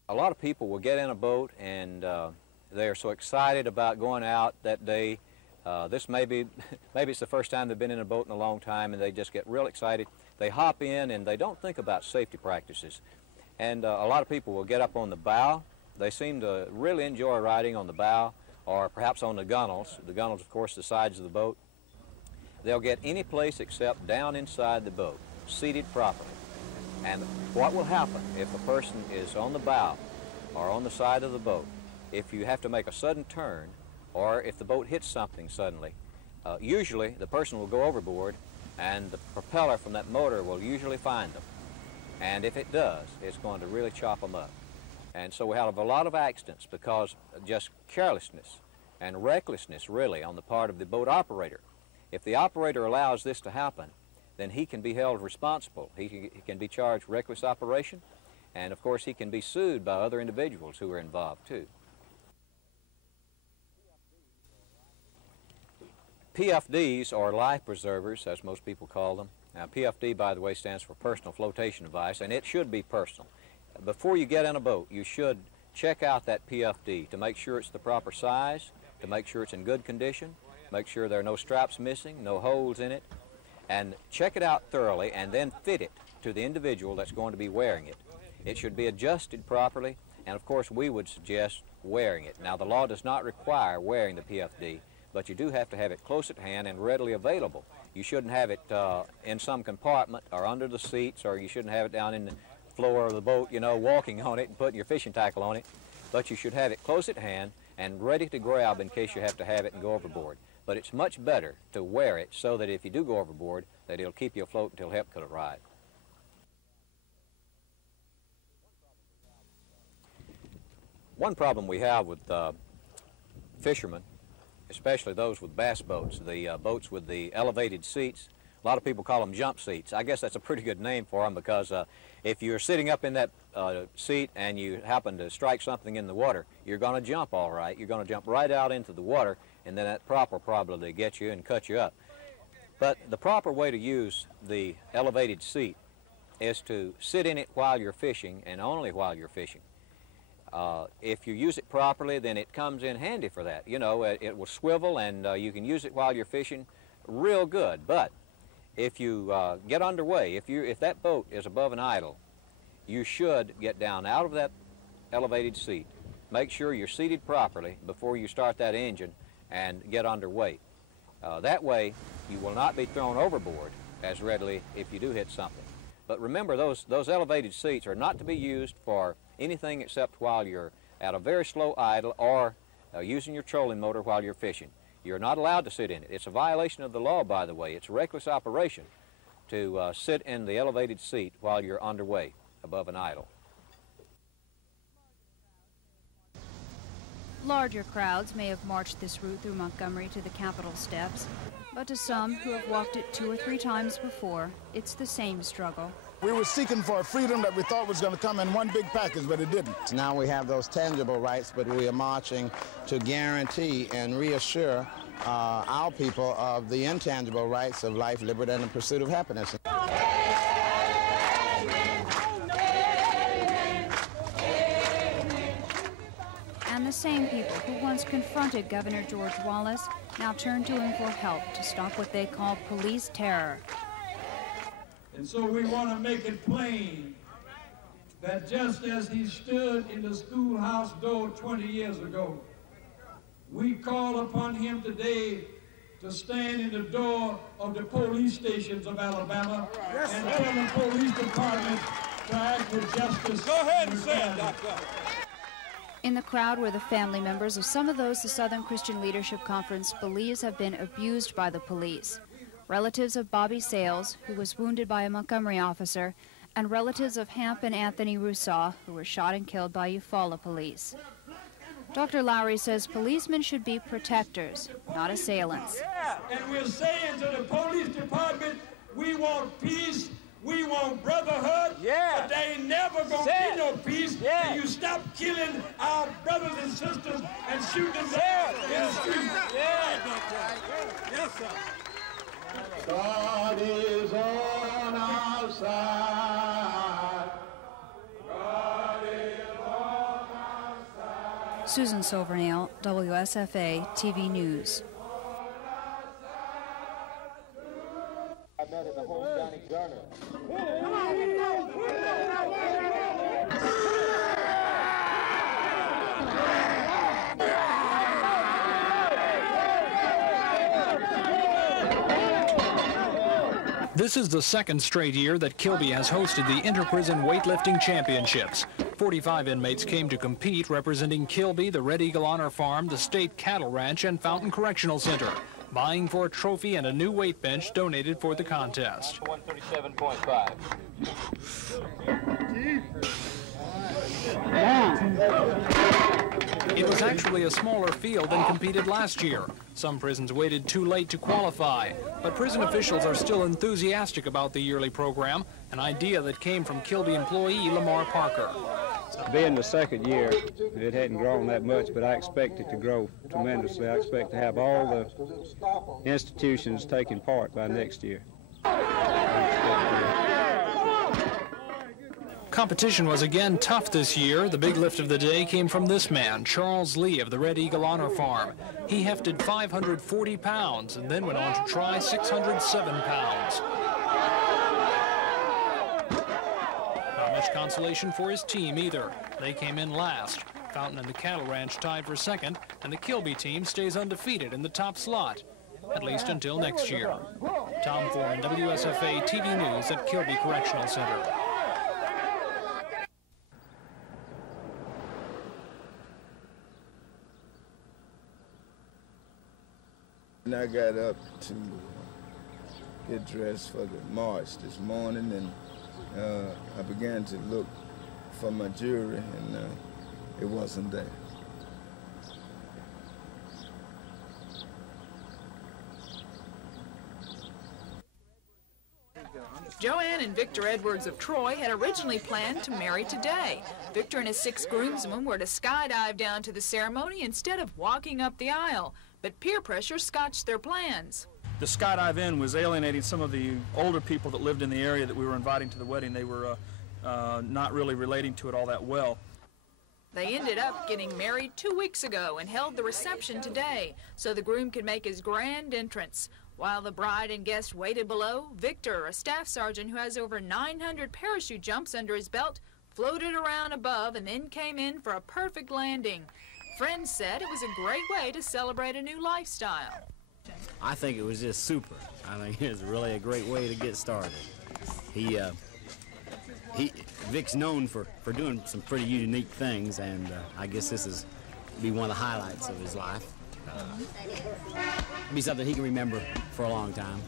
A lot of people will get in a boat and they're so excited about going out that day. This maybe it's the first time they've been in a boat in a long time, and they just get real excited. They hop in and they don't think about safety practices. And a lot of people will get up on the bow. They seem to really enjoy riding on the bow or perhaps on the gunnels. The gunnels, of course, the sides of the boat. They'll get any place except down inside the boat, seated properly. And what will happen if a person is on the bow or on the side of the boat, if you have to make a sudden turn or if the boat hits something suddenly, usually the person will go overboard and the propeller from that motor will usually find them. And if it does, it's going to really chop them up. And so we have a lot of accidents because of just carelessness and recklessness, really, on the part of the boat operator. If the operator allows this to happen, then he can be held responsible. He can be charged reckless operation, and of course he can be sued by other individuals who are involved too. PFDs, or life preservers, as most people call them. Now, PFD, by the way, stands for personal flotation device, and it should be personal. Before you get in a boat, you should check out that PFD to make sure it's the proper size, to make sure it's in good condition, make sure there are no straps missing, no holes in it, and check it out thoroughly and then fit it to the individual that's going to be wearing it. It should be adjusted properly, and of course we would suggest wearing it. Now, the law does not require wearing the PFD, but you do have to have it close at hand and readily available. You shouldn't have it in some compartment or under the seats, or you shouldn't have it down in the floor of the boat, you know, walking on it and putting your fishing tackle on it. But you should have it close at hand and ready to grab in case you have to have it and go overboard. But it's much better to wear it so that if you do go overboard, that it'll keep you afloat until help could arrive. One problem we have with fishermen, especially those with bass boats, the boats with the elevated seats, a lot of people call them jump seats. I guess that's a pretty good name for them because if you're sitting up in that seat and you happen to strike something in the water, you're going to jump all right. You're going to jump right out into the water, and then that prop will probably get you and cut you up. But the proper way to use the elevated seat is to sit in it while you're fishing and only while you're fishing. If you use it properly, then it comes in handy for that. You know, it will swivel and you can use it while you're fishing real good. But if you get underway, if that boat is above an idle, you should get down out of that elevated seat. Make sure you're seated properly before you start that engine and get underway. That way, you will not be thrown overboard as readily if you do hit something. But remember, those elevated seats are not to be used for anything except while you're at a very slow idle or using your trolling motor while you're fishing. You're not allowed to sit in it. It's a violation of the law, by the way. It's reckless operation to sit in the elevated seat while you're underway above an idle. Larger crowds may have marched this route through Montgomery to the Capitol steps, but to some who have walked it 2 or 3 times before, it's the same struggle. We were seeking for a freedom that we thought was going to come in one big package, but it didn't. Now we have those tangible rights, but we are marching to guarantee and reassure our people of the intangible rights of life, liberty, and the pursuit of happiness. And the same people who once confronted Governor George Wallace now turn to him for help to stop what they call police terror. And so we want to make it plain that just as he stood in the schoolhouse door 20 years ago, we call upon him today to stand in the door of the police stations of Alabama and tell the police department to act with justice. Go ahead and say it, Doctor. In the crowd were the family members of some of those the Southern Christian Leadership Conference believes have been abused by the police. Relatives of Bobby Sales, who was wounded by a Montgomery officer, and relatives of Hamp and Anthony Rousseau, who were shot and killed by Eufaula police. Dr. Lowry says policemen should be protectors, not assailants. And we're saying to the police department, we want peace, we want brotherhood, but they ain't never gonna be no peace till you stop killing our brothers and sisters and shooting them down in the street. Yes, sir. God is on our side. God is on our side. Susan Silvernail, WSFA TV News. I met in the home Johnny Garner. This is the second straight year that Kilby has hosted the Inter-Prison Weightlifting Championships. 45 inmates came to compete, representing Kilby, the Red Eagle Honor Farm, the State Cattle Ranch, and Fountain Correctional Center, vying for a trophy and a new weight bench donated for the contest. 137.5. It was actually a smaller field than competed last year. Some prisons waited too late to qualify, but prison officials are still enthusiastic about the yearly program, an idea that came from Kilby employee Lamar Parker. Being the second year, it hadn't grown that much, but I expect it to grow tremendously. I expect to have all the institutions taking part by next year. Competition was again tough this year. The big lift of the day came from this man, Charles Lee of the Red Eagle Honor Farm. He hefted 540 pounds and then went on to try 607 pounds. Not much consolation for his team either. They came in last. Fountain and the Cattle Ranch tied for second, and the Kilby team stays undefeated in the top slot, at least until next year. Tom Thorne, WSFA TV News at Kilby Correctional Center. And I got up to get dressed for the march this morning, and I began to look for my jewelry, and it wasn't there. Joanne and Victor Edwards of Troy had originally planned to marry today. Victor and his 6 groomsmen were to skydive down to the ceremony instead of walking up the aisle, but peer pressure scotched their plans. The skydive in was alienating some of the older people that lived in the area that we were inviting to the wedding. They were not really relating to it all that well. They ended up getting married 2 weeks ago and held the reception today so the groom could make his grand entrance. While the bride and guests waited below, Victor, a staff sergeant who has over 900 parachute jumps under his belt, floated around above and then came in for a perfect landing. Friends said it was a great way to celebrate a new lifestyle. I think it was just super. I think it was really a great way to get started. Vic's known for doing some pretty unique things, and I guess this is be one of the highlights of his life. Be something he can remember for a long time.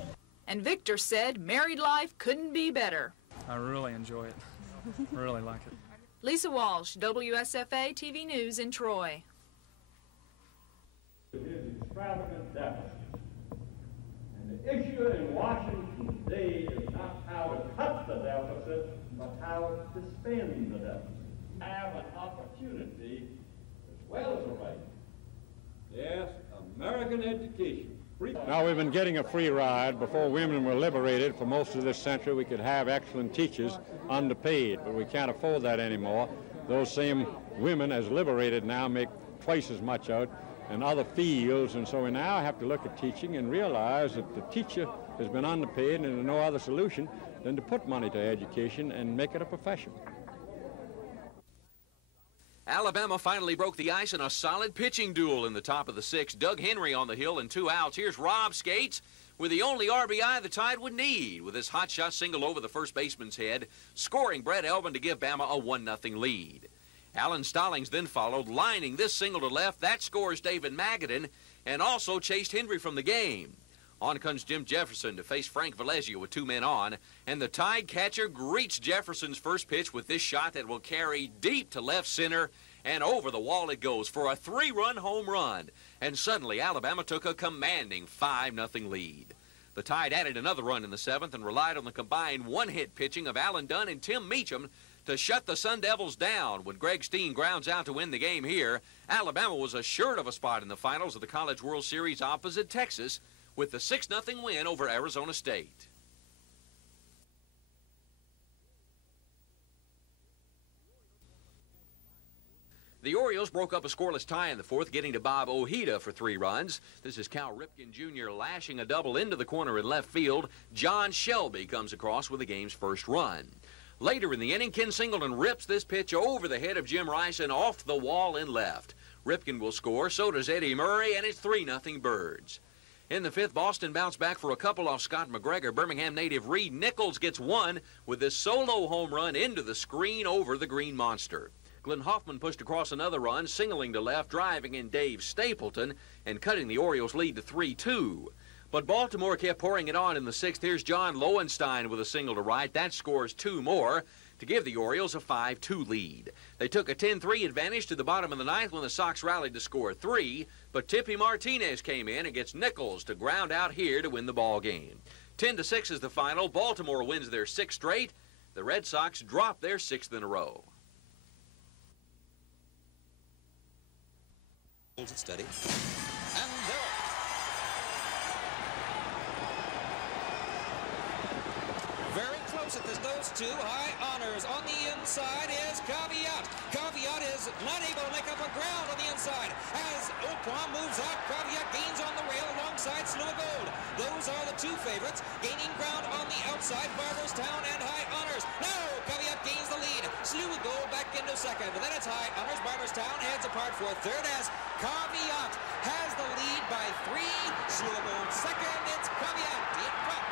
And Victor said married life couldn't be better. I really enjoy it. I really like it. Lisa Walsh, WSFA TV News in Troy. extravagant deficits. And the issue in Washington today is not how to cut the deficit, but how to spend the deficit. Have an opportunity as well as a right. Yes, American education. Now, we've been getting a free ride. Before women were liberated, for most of this century, we could have excellent teachers underpaid, but we can't afford that anymore. Those same women, as liberated now, make twice as much out in other fields, and so we now have to look at teaching and realize that the teacher has been underpaid, and there's no other solution than to put money to education and make it a profession. Alabama finally broke the ice in a solid pitching duel in the top of the sixth. Doug Henry on the hill and 2 outs. Here's Rob Skates with the only RBI the Tide would need with his hot shot single over the first baseman's head, scoring Brett Elvin to give Bama a 1-0 lead. Alan Stallings then followed, lining this single to left. That scores David Magadan and also chased Henry from the game. On comes Jim Jefferson to face Frank Valesio with 2 men on, and the Tide catcher greets Jefferson's first pitch with this shot that will carry deep to left center, and over the wall it goes for a 3-run home run. And suddenly Alabama took a commanding 5-0 lead. The Tide added another run in the 7th and relied on the combined one-hit pitching of Alan Dunn and Tim Meacham to shut the Sun Devils down. When Greg Steen grounds out to win the game here, Alabama was assured of a spot in the finals of the College World Series opposite Texas, with the 6-0 win over Arizona State. The Orioles broke up a scoreless tie in the 4th, getting to Bob Ojeda for 3 runs. This is Cal Ripken Jr. lashing a double into the corner in left field. John Shelby comes across with the game's first run. Later in the inning, Ken Singleton rips this pitch over the head of Jim Rice and off the wall in left. Ripken will score, so does Eddie Murray, and it's 3-0 Birds. In the 5th, Boston bounced back for a couple off Scott McGregor. Birmingham native Reed Nichols gets 1 with this solo home run into the screen over the Green Monster. Glenn Hoffman pushed across another run, singling to left, driving in Dave Stapleton, and cutting the Orioles' lead to 3-2. But Baltimore kept pouring it on in the 6th. Here's John Lowenstein with a single to right. That scores 2 more to give the Orioles a 5-2 lead. They took a 10-3 advantage to the bottom of the 9th when the Sox rallied to score 3, but Tippy Martinez came in and gets Nichols to ground out here to win the ball game. 10-6 is the final. Baltimore wins their 6th straight. The Red Sox drop their 6th in a row. Holds it steady. Those 2 high honors. On the inside is Caveat. Caveat is not able to make up a ground on the inside. As Oquan moves up, Caveat gains on the rail alongside Slugold. Those are the 2 favorites. Gaining ground on the outside, Barberstown and High Honors. Now Caveat gains the lead. Slugold back into 2nd. But then it's High Honors. Barberstown heads apart for 3rd as Caveat has the lead by 3. Slugold 2nd. It's Caveat in front.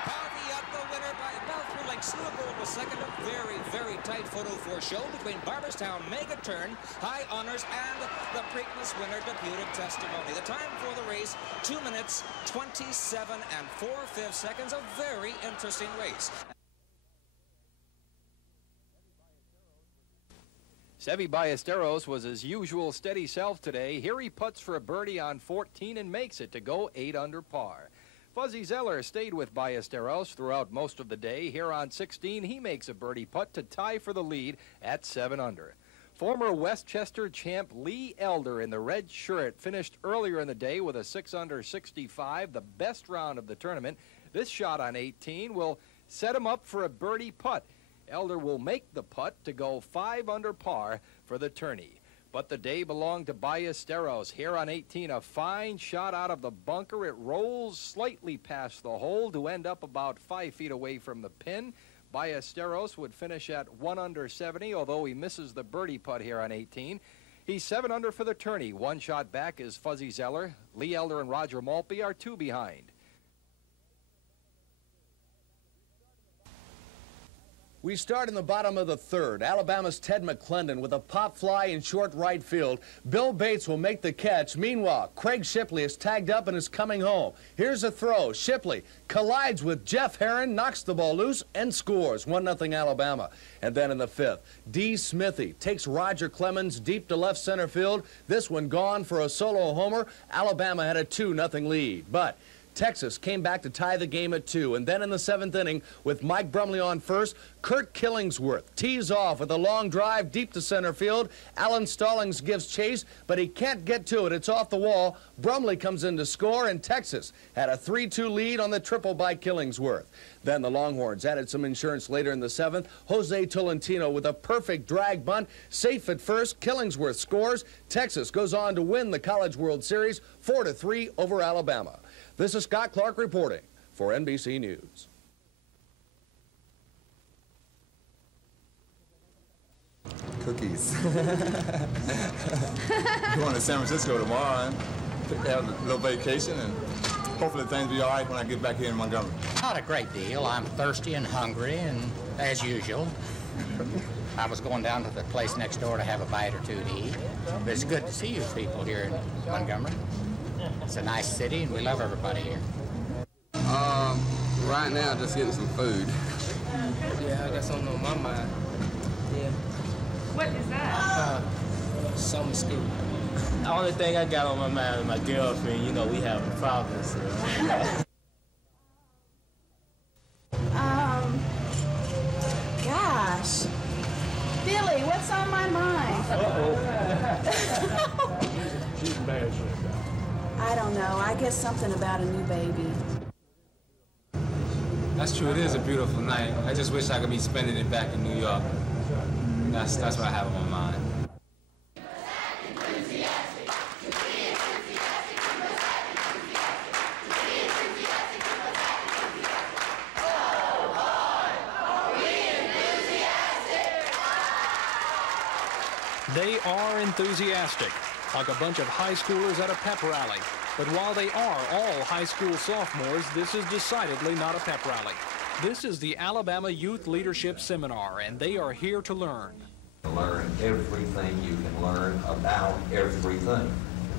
Caveat the winner by about 3 lengths. Slugold was 2nd. A very, very tight photo for show between Barberstown, Mega Turn, High Honors, and the Preakness winner deputed testimony. The time for the race, 2 minutes, 27 and 4/5 seconds. A very interesting race. Seve Ballesteros was his usual steady self today. Here he putts for a birdie on 14 and makes it to go 8 under par. Fuzzy Zeller stayed with Ballesteros throughout most of the day. Here on 16, he makes a birdie putt to tie for the lead at 7 under. Former Westchester champ Lee Elder in the red shirt finished earlier in the day with a 6 under 65, the best round of the tournament. This shot on 18 will set him up for a birdie putt. Elder will make the putt to go 5 under par for the tourney. But the day belonged to Ballesteros. Here on 18, a fine shot out of the bunker. It rolls slightly past the hole to end up about 5 feet away from the pin. Ballesteros would finish at 1 under 70, although he misses the birdie putt here on 18. He's 7 under for the tourney. 1 shot back is Fuzzy Zeller. Lee Elder and Roger Maltby are 2 behind. We start in the bottom of the third. Alabama's Ted McClendon with a pop fly in short right field. Bill Bates will make the catch. Meanwhile, Craig Shipley is tagged up and is coming home. Here's a throw. Shipley collides with Jeff Herron, knocks the ball loose, and scores. 1-0 Alabama. And then in the fifth, D. Smithy takes Roger Clemens deep to left center field. This one gone for a solo homer. Alabama had a 2-0 lead. But Texas came back to tie the game at 2, and then in the 7th inning, with Mike Brumley on first, Kurt Killingsworth tees off with a long drive deep to center field. Alan Stallings gives chase, but he can't get to it. It's off the wall. Brumley comes in to score, and Texas had a 3-2 lead on the triple by Killingsworth. Then the Longhorns added some insurance later in the 7th. Jose Tolentino with a perfect drag bunt, safe at first. Killingsworth scores. Texas goes on to win the College World Series 4-3 over Alabama. This is Scott Clark reporting for NBC News. Cookies. Going to San Francisco tomorrow and have a little vacation, and hopefully things will be all right when I get back here in Montgomery. Not a great deal. I'm thirsty and hungry, and as usual. I was going down to the place next door to have a bite or two to eat. But it's good to see you people here in Montgomery. It's a nice city, and we love everybody here. Right now, just getting some food. Yeah, I got something on my mind. Yeah. What is that? Summer school. The only thing I got on my mind is my girlfriend. You know, we have problems. So. Gosh. Billy, what's on my mind? She's bad. I don't know. I guess something about a new baby. That's true. It is a beautiful night. I just wish I could be spending it back in New York. That's what I have on my mind. They are enthusiastic, like a bunch of high schoolers at a pep rally. But while they are all high school sophomores, this is decidedly not a pep rally. This is the Alabama Youth Leadership Seminar, and they are here to learn. Learn everything you can learn about everything.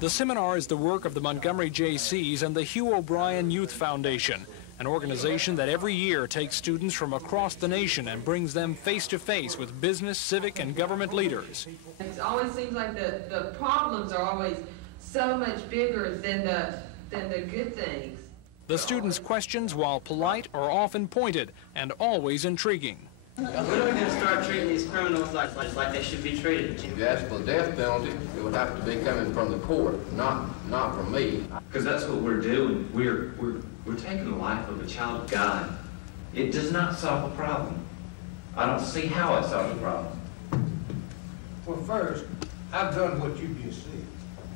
The seminar is the work of the Montgomery JCs and the Hugh O'Brien Youth Foundation, an organization that every year takes students from across the nation and brings them face-to-face with business, civic, and government leaders. It always seems like the problems are always so much bigger than the good things. The students' questions, while polite, are often pointed and always intriguing. When are we going to start treating these criminals like they should be treated? If you ask for the death penalty, it would have to be coming from the court, not from me. Because that's what we're doing. We're taking the life of a child of God. It does not solve a problem. I don't see how it solves a problem. Well, first, I've done what you just said.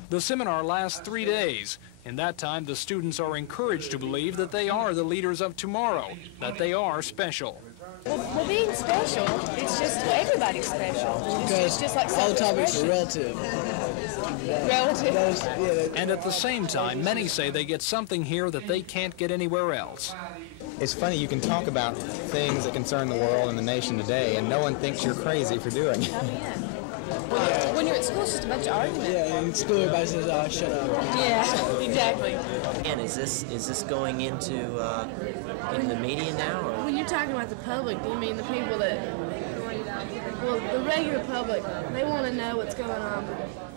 The seminar lasts 3 days. In that time, the students are encouraged to believe that they are the leaders of tomorrow, that they are special. Well, being special, it's just everybody's special. It's just like all the topics are relative. And at the same time, many say they get something here that they can't get anywhere else. It's funny, you can talk about things that concern the world and the nation today, and no one thinks you're crazy for doing it. When you're at school, it's just a bunch of arguments. Yeah, in school everybody says, "Oh, shut up." Yeah, exactly. And is this going into the media now? Or? When you're talking about the public, do you mean the people that, well, the regular public, they want to know what's going on.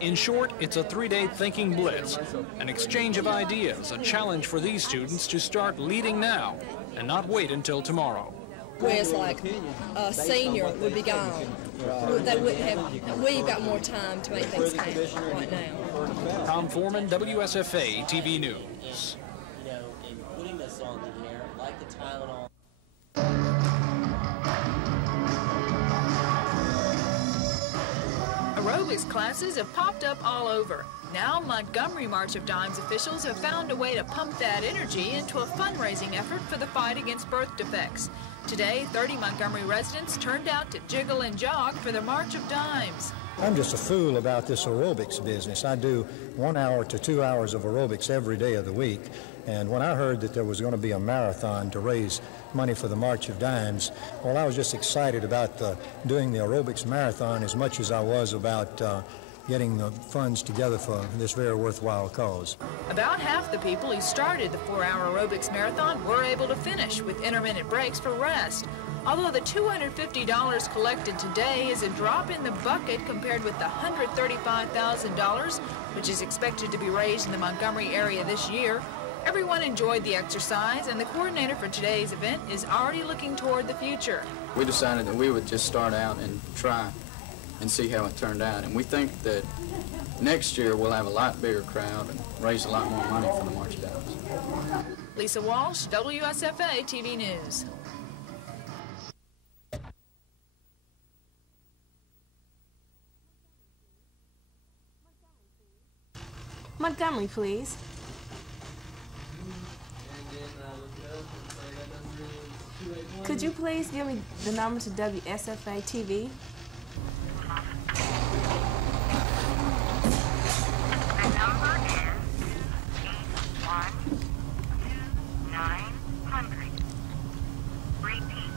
In short, it's a 3-day thinking blitz, an exchange of ideas, a challenge for these students to start leading now and not wait until tomorrow. Whereas like a senior would be gone. They wouldn't have, we've got more time to make things happen right now. Tom Foreman, WSFA TV News. You know, in putting this on the air, like the Tylenol. Aerobics classes have popped up all over. Now Montgomery March of Dimes officials have found a way to pump that energy into a fundraising effort for the fight against birth defects. Today, 30 Montgomery residents turned out to jiggle and jog for the March of Dimes. I'm just a fool about this aerobics business. I do 1 hour to 2 hours of aerobics every day of the week. And when I heard that there was going to be a marathon to raise money for the March of Dimes. Well, I was just excited about doing the aerobics marathon as much as I was about getting the funds together for this very worthwhile cause. About half the people who started the 4-hour aerobics marathon were able to finish with intermittent breaks for rest. Although the $250 collected today is a drop in the bucket compared with the $135,000, which is expected to be raised in the Montgomery area this year, everyone enjoyed the exercise, and the coordinator for today's event is already looking toward the future. We decided that we would just start out and try and see how it turned out. And we think that next year we'll have a lot bigger crowd and raise a lot more money for the March of Dimes. Lisa Walsh, WSFA TV News. Montgomery, please. Could you please give me the number to WSFA TV? The number is 281-2900. Repeat,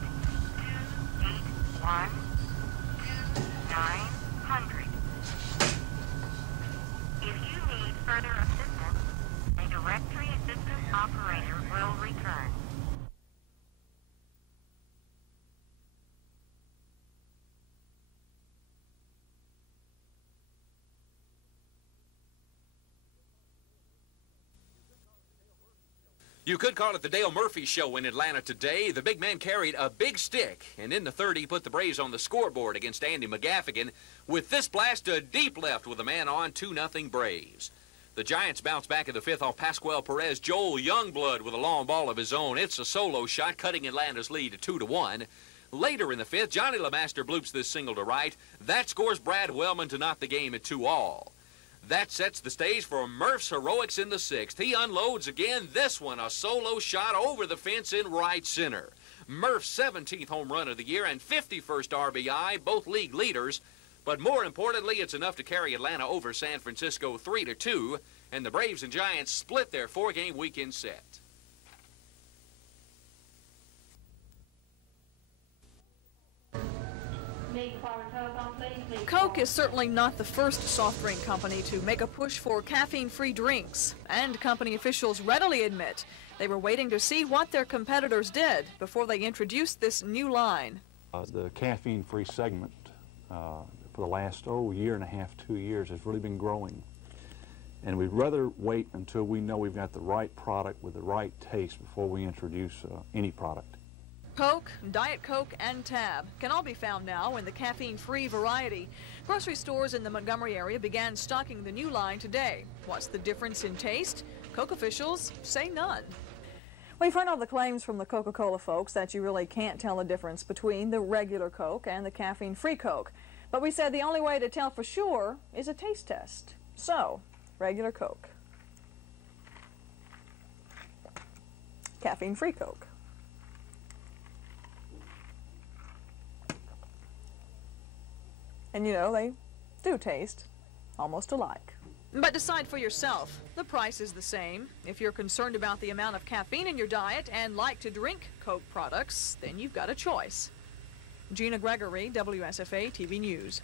281-2900. If you need further assistance, a directory assistant operator will return. You could call it the Dale Murphy Show in Atlanta today. The big man carried a big stick, and in the third he put the Braves on the scoreboard against Andy McGaffigan with this blast to deep left with a man on 2-0 Braves. The Giants bounce back in the fifth off Pascual Perez. Joel Youngblood with a long ball of his own. It's a solo shot, cutting Atlanta's lead to 2-1. Later in the fifth, Johnny LeMaster bloops this single to right. That scores Brad Wellman to knot the game at 2-all. That sets the stage for Murph's heroics in the sixth. He unloads again, this one a solo shot over the fence in right center. Murph's 17th home run of the year and 51st RBI, both league leaders. But more importantly, it's enough to carry Atlanta over San Francisco 3-2, and the Braves and Giants split their 4-game weekend set. Coke is certainly not the first soft drink company to make a push for caffeine-free drinks, and company officials readily admit they were waiting to see what their competitors did before they introduced this new line. The caffeine-free segment for the last, year and a half, 2 years has really been growing. And we'd rather wait until we know we've got the right product with the right taste before we introduce any product. Coke, Diet Coke, and Tab can all be found now in the caffeine-free variety. Grocery stores in the Montgomery area began stocking the new line today. What's the difference in taste? Coke officials say none. We've heard all the claims from the Coca-Cola folks that you really can't tell the difference between the regular Coke and the caffeine-free Coke. But we said the only way to tell for sure is a taste test. So, regular Coke. Caffeine-free Coke. And you know, they do taste almost alike. But decide for yourself. The price is the same. If you're concerned about the amount of caffeine in your diet and like to drink Coke products, then you've got a choice. Gina Gregory, WSFA TV News.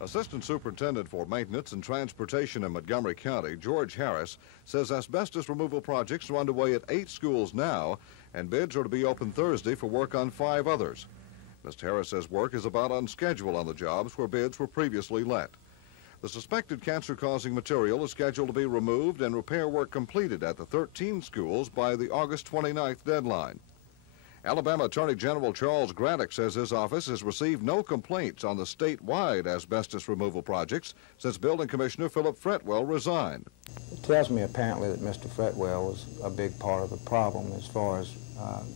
Assistant Superintendent for Maintenance and Transportation in Montgomery County, George Harris, says asbestos removal projects are underway at 8 schools now, and bids are to be open Thursday for work on 5 others. Mr. Harris says work is about on schedule on the jobs where bids were previously let. The suspected cancer-causing material is scheduled to be removed and repair work completed at the 13 schools by the August 29th deadline. Alabama Attorney General Charles Graddick says his office has received no complaints on the statewide asbestos removal projects since Building Commissioner Philip Fretwell resigned. It tells me apparently that Mr. Fretwell was a big part of the problem as far as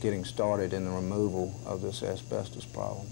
getting started in the removal of this asbestos problem.